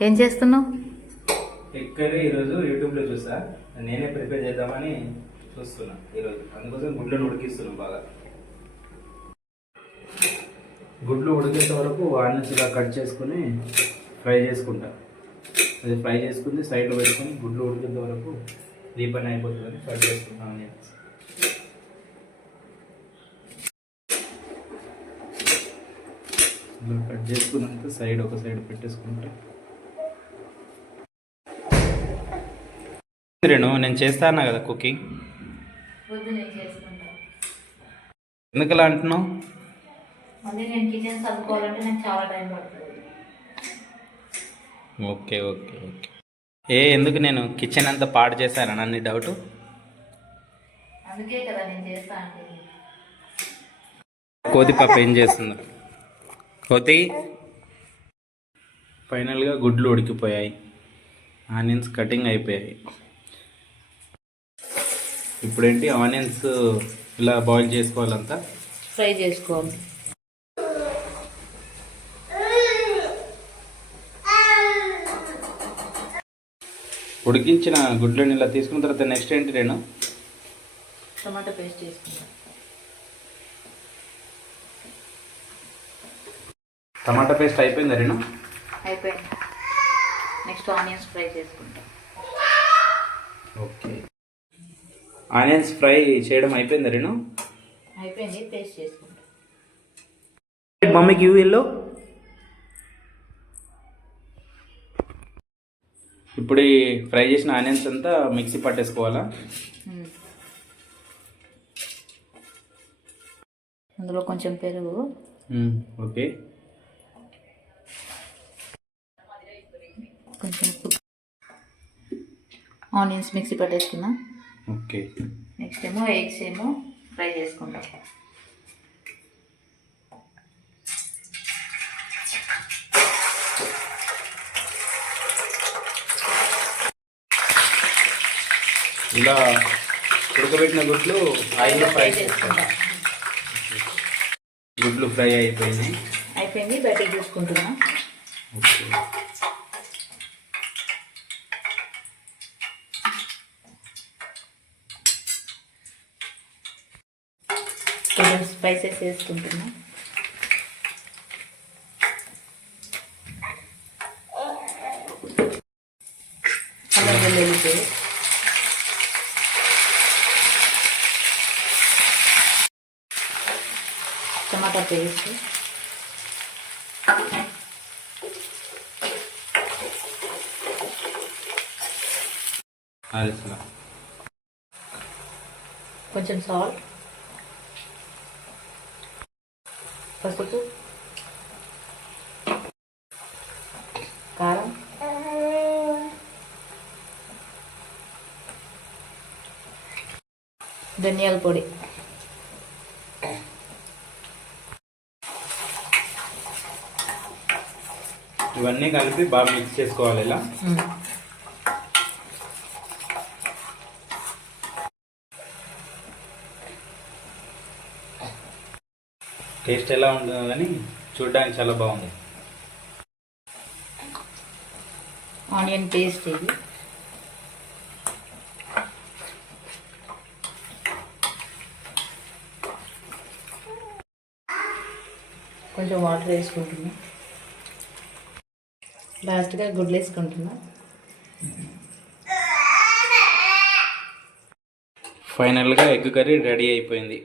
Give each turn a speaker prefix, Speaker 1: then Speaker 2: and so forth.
Speaker 1: ఏం చేస్తున్నావు?
Speaker 2: Egg curry ఈరోజు యూట్యూబ్లో చూసా. నేనే ప్రిపేర్ చేద్దామని చూస్తున్నా ఈరోజు. అందుకోసం గుడ్లను ఉడికిస్తున్నాం బాగా. గుడ్లు ఉడికేంత వరకు ఆనియన్స్ ఇలా కట్ చేసుకుని ఫ్రై చేసుకుంటా. అది ఫ్రై చేసుకుని సైడ్లో పెట్టుకుని గుడ్లు ఉడికేంత వరకు ఈ అయిపోతుందని కట్ చేసుకుంటాం ఆనియన్స్ ఇలా కట్ చేసుకున్నాక సైడ్ ఒక సైడ్ పెట్టేసుకుంటా రేణు నేను చేస్తాను కదా కుకింగ్? ఎందుకు అలా అంటున్నావు? Okay okay okay. ఏ ఎందుకు నేను కిచెన్ అంతా పాడు చేశాను? నన్ను డౌట్ కోతి పాప ఏం చేస్తుందో? కోతి? ఫైనల్గా గుడ్లు ఉడికిపోయాయి. ఆనియన్స్ కటింగ్ అయిపోయాయి. ఇప్పుడేంటి ఆనియన్స్ ఇలా బాయిల్ చేసుకోవాలంతా?
Speaker 1: ఫ్రై చేసుకోవాలి.
Speaker 2: ఉడికించిన గుడ్లను ఇలా తీసుకున్న తర్వాత నెక్స్ట్ ఏంటి నేను?
Speaker 1: టమాటా పేస్ట్ చేసుకుంటా
Speaker 2: టమాటా పేస్ట్ అయిపోయిందా రేణు?
Speaker 1: అయిపోయింది. నెక్స్ట్ ఆనియన్స్ ఫ్రై చేసుకుంటా
Speaker 2: ఓకే. ఆనియన్స్ ఫ్రై చేయడం అయిపోయిందా రేణు
Speaker 1: అయిపోయింది పేస్ట్ చేసుకుంటా.
Speaker 2: మమ్మీకి యూ ఎల్లో ఇప్పుడు ఈ ఫ్రై చేసిన ఆనియన్స్ అంతా మిక్సీ పట్టేసుకోవాలా.
Speaker 1: అందులో కొంచెం పెరుగు.
Speaker 2: ఓకే.
Speaker 1: కొంచెం ఆనియన్స్ మిక్సీ పట్టేసుకున్నా
Speaker 2: ఓకే
Speaker 1: నెక్స్ట్ ఏమో ఎగ్స్ ఏమో ఫ్రై చేసుకుంటాం
Speaker 2: ఇలా ఉడకబెట్టిన గుడ్లు ఆయిల్ ఫ్రై
Speaker 1: చేసుకుంటాం
Speaker 2: గుడ్లు ఫ్రై అయిపోయినాయి.
Speaker 1: అయిపోయింది బయటకు తీసుకుంటున్నా
Speaker 2: ఓకే.
Speaker 1: కొంచెం స్పైసెస్ వేసుకుంటున్నా అల్లం వెల్లుల్లి పేస్ట్ టమాటా పేస్ట్ కొంచెం సాల్ట్ పసుపు కారం ధనియాల పొడి
Speaker 2: ఇవన్నీ కలిపి బాగా మిక్స్ చేసుకోవాలి ఇలా టేస్ట్ ఎలా ఉంటుందో కానీ చూడడానికి చాలా బాగుంది.
Speaker 1: ఆనియన్ పేస్ట్ ఇది. కొంచెం వాటర్ వేసుకుంటున్నా. లాస్ట్గా గుడ్లు వేసుకుంటున్నా.
Speaker 2: ఫైనల్గా ఎగ్ కర్రీ రెడీ అయిపోయింది.